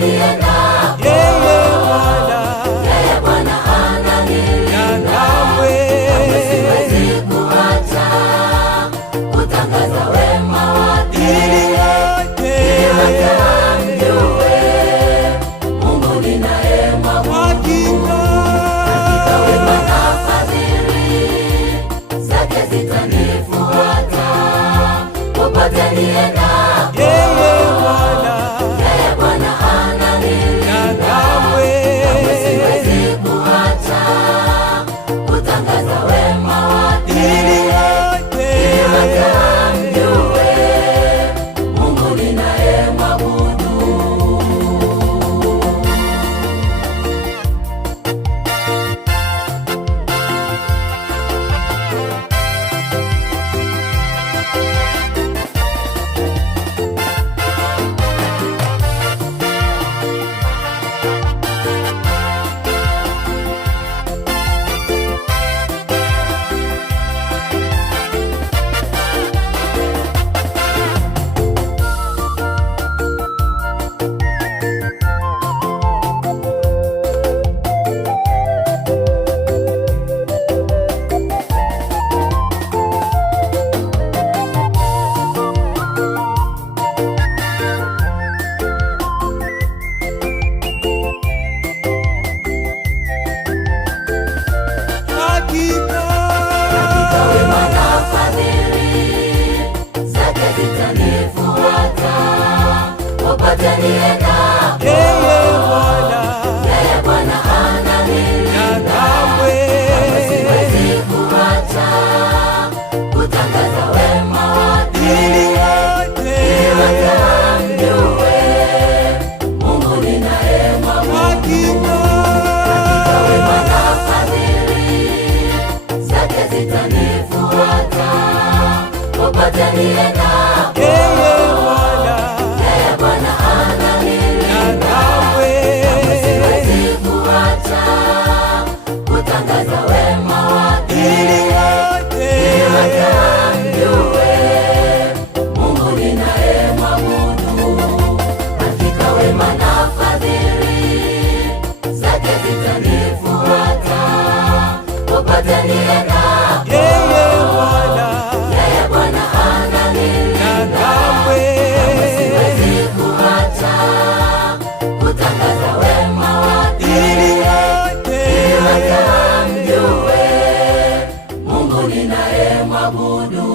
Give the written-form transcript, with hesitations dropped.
niendapo, yeye Bwana ananilinda, kamwe siwezi kuacha kutangaza wema wake, ili wote wamjue Mungu ninayemwabudu. Hakika wema na fadhili zake zitanifuata popote niendapo, yeye Bwana ananilinda, kamwe siwezi kuacha kutangaza wema wake, ili wote wamjue Mungu ninayemwabudu. Hakika wema na fadhili zake zitanifuata popote niendapo, yeye Bwana ananilinda, kamwe siwezi kuacha kutangaza wema wake, ili wote wamjue Mungu ninayemwabudu. Hakika wema na fadhili zake zitanifuata popote niendapo, yeye Bwana ananilinda, kamwe siwezi kuacha kutangaza wema wake, ili wote wamjue Mungu ninayemwabudu. Hakika wema na fadhili zake zitanifuata popote niendapo, yeye Bwana ananilinda, kamwe siwezi kuacha kutangaza wema wake, ili wote wamjue Mungu ninayemwabudu.